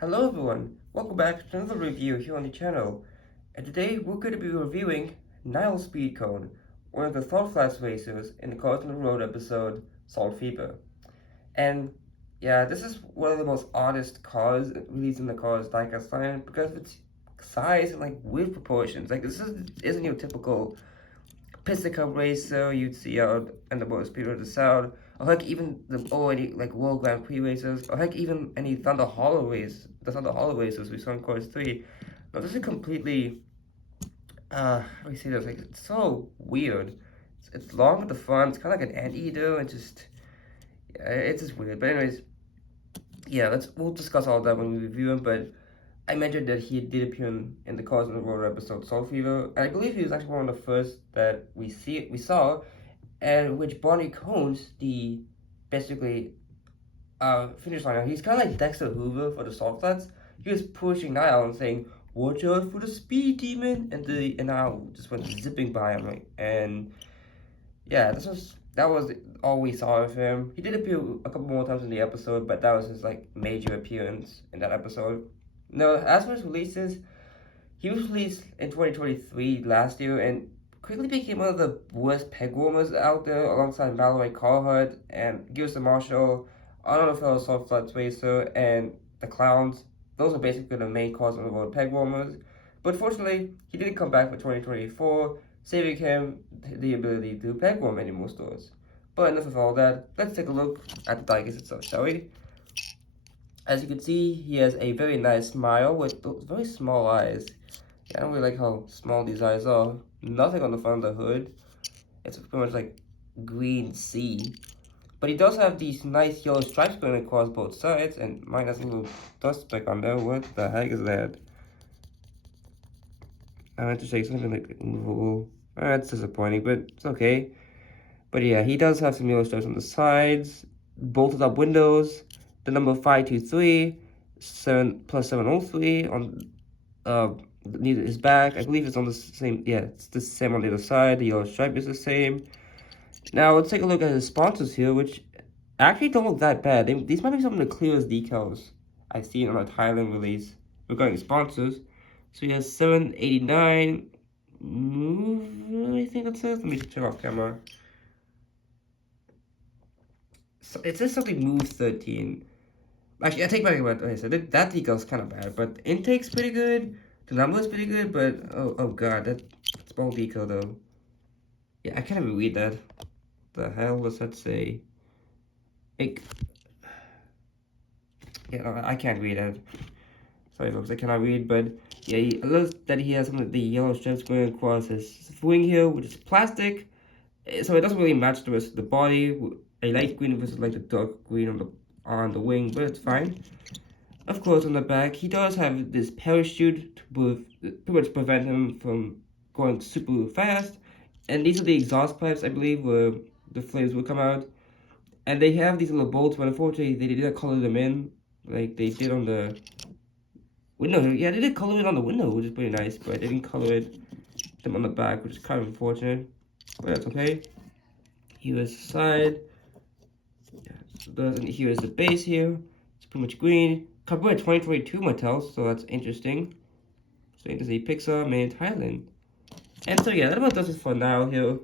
Hello everyone, welcome back to another review here on the channel. And today we're going to be reviewing Nile Speedcone, one of the Thought Flats racers in the Cars on the Road episode, Salt Fever. And yeah, this is one of the most oddest cars released in the Cars diecast line because of its size and weird proportions. Isn't your typical piston cup racer you'd see out in the Motor Speedway of the South, or even the already World Grand Prix races, or even any Thunder Hollow race, the Thunder Hollow races we saw in Course 3. Now this is completely, how do you say this, it's so weird. It's long at the front, it's kind of like an anteater, and yeah, it's just weird. But anyways, yeah, we'll discuss all that when we review him, but I mentioned that he did appear in the Cars on the Road episode Soul Fever, and I believe he was actually one of the first that we saw, and which Barney Cones, the basically finish line. He's kind of like Dexter Hoover for the Salt Flats. He was pushing Nile and saying, "Watch out for the speed demon," and Nile just went zipping by him, and yeah, that was all we saw of him. He did appear a couple more times in the episode, but that was his major appearance in that episode. No, as for his releases, he was released in 2023 last year and quickly became one of the worst peg warmers out there alongside Mallory Carhart and Gilson Marshall, another fellow Soft Flats racer, and the Clowns. Those are basically the main Cars on the Road peg warmers. But fortunately, he didn't come back for 2024, saving him the ability to peg warm any more stores. But enough of all that, let's take a look at the diecast itself, shall we? As you can see, he has a very nice smile with those very small eyes. Yeah, I don't really like how small these eyes are. Nothing on the front of the hood. It's pretty much like green sea. But he does have these nice yellow stripes going across both sides, and mine has a little dust speck on there. What the heck is that? I meant to say something like movable. That's disappointing, but it's okay. But yeah, he does have some yellow stripes on the sides, bolted up windows, the number 523, 7+703 on near his back. I believe it's on the same, yeah, it's the same on the other side. The yellow stripe is the same. Now let's take a look at his sponsors here, which actually don't look that bad. These might be some of the clearest decals I've seen on a Thailand release regarding sponsors. So he has 789 move, I think that says. Let me just check off camera. So it says something move 13. Actually, I take back what I said. That decal's kind of bad, but the intake's pretty good. The number's pretty good, but oh god, that small decal though. Yeah, I can't even read that. The hell does that say? Yeah, no, I can't read that. Sorry folks, I cannot read, but yeah, I love that he has some of the yellow strips going across his wing here, which is plastic. So it doesn't really match the rest of the body. A light green versus the dark green on the wing, but it's fine. Of course, on the back, he does have this parachute to pretty much prevent him from going super fast. And these are the exhaust pipes, I believe, where the flames will come out. And they have these little bolts, but unfortunately, they didn't color them in like they did on the window. Yeah, they did color it on the window, which is pretty nice, but they didn't color them on the back, which is kind of unfortunate. But that's okay. Here's the side. Yeah, so here's the base here. It's pretty much green. Copyright 2022 Mattel, so that's interesting. So it is a Pixar made in Thailand. And so yeah, that about does it for now here.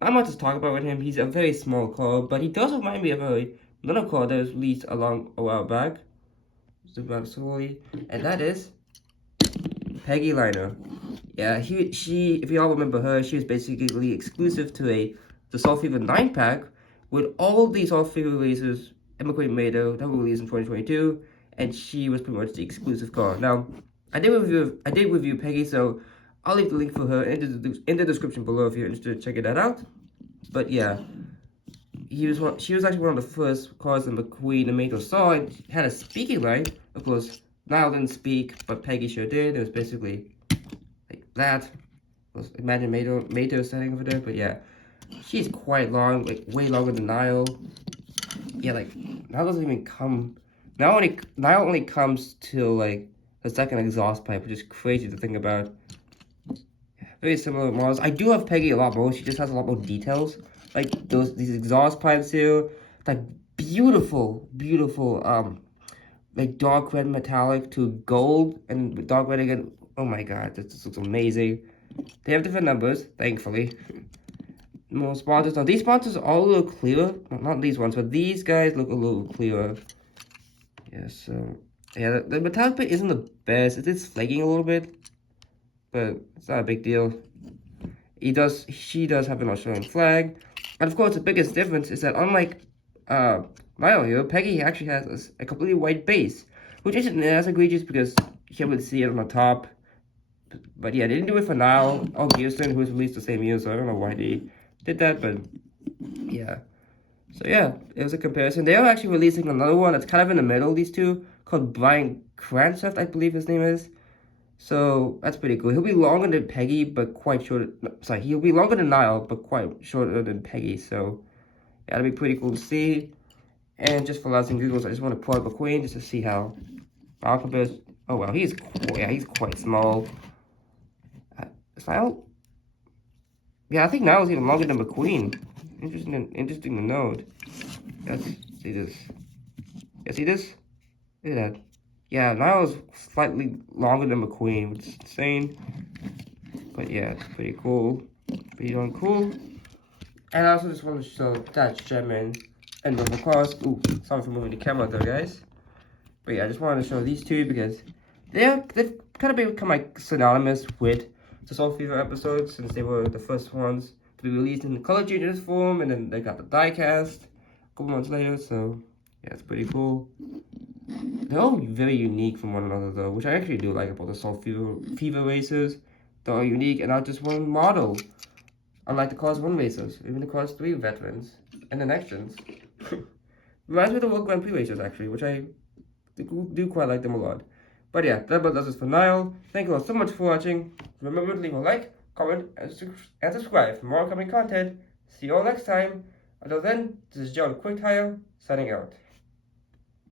Not much to talk about with him. He's a very small car, but he does remind me of another car that was released a while back. Zoom out slowly. And that is Peggy Liner. Yeah, she, if you all remember her, she was basically exclusive to the Soul Fever 9-pack with all these Soul Fever releases Emma made that were released in 2022, and she was pretty much the exclusive car. Now, I did review Peggy, so I'll leave the link for her in the description below if you're interested in checking that out. But yeah, she was actually one of the first cars that McQueen and Mato saw. It had a speaking line. Of course, Nile didn't speak, but Peggy sure did. It was basically like that. Imagine Mato standing over there, but yeah, she's quite long, like way longer than Nile. Yeah, like Nile doesn't even come. Nile only comes till like the second exhaust pipe, which is crazy to think about. Very similar models. I do have Peggy a lot more. She just has a lot more details. Like these exhaust pipes here. Like beautiful like dark red metallic to gold and dark red again. Oh my god, this looks amazing. They have different numbers, thankfully. More sponsors. Now these sponsors are all a little clearer. Not these ones, but these guys look a little clearer. Yeah, so yeah, the metallic bit isn't the best. It is flaking a little bit, but it's not a big deal. She does have an Australian flag, and of course the biggest difference is that unlike Nile here, Peggy actually has a completely white base, which isn't as egregious because you can't really see it on the top. But yeah, they didn't do it for Nile or Houston, who was released the same year, so I don't know why they did that, but yeah. So yeah, it was a comparison. They are actually releasing another one that's kind of in the middle, these two, called Brian Cranston, I believe his name is. So that's pretty cool. He'll be longer than Peggy, but quite short. No, sorry, he'll be longer than Nile, but quite shorter than Peggy. So yeah, that'll be pretty cool to see. And just for last and Googles, I just want to pull up McQueen just to see how Nile compares. Oh wow, he's quite small. Nile, yeah, I think Nile's even longer than McQueen. Interesting to note. Let's see this. Yeah, see this? Look at that. Yeah, Nile's slightly longer than McQueen, which is insane. But yeah, it's pretty cool. Pretty darn cool. And I also just want to show that Gemini and the Lacoste. Ooh, sorry for moving the camera though, guys. But yeah, I just wanted to show these two because they've kind of become like synonymous with the Soul Fever episodes since they were the first ones to be released in the color changes form, and then they got the die cast a couple months later. So yeah, it's pretty cool. They're all very unique from one another though, which I actually do like about the Soul Fever racers. They're all unique and not just one model. Unlike the Class 1 racers, even the Class 3 veterans, and the next gens. Reminds me of the World Grand Prix racers actually, which I do quite like them a lot. But yeah, that about does it for now. Thank you all so much for watching. Remember to leave a like, comment, and subscribe for more upcoming content. See you all next time. Until then, this is John Quicktire, signing out.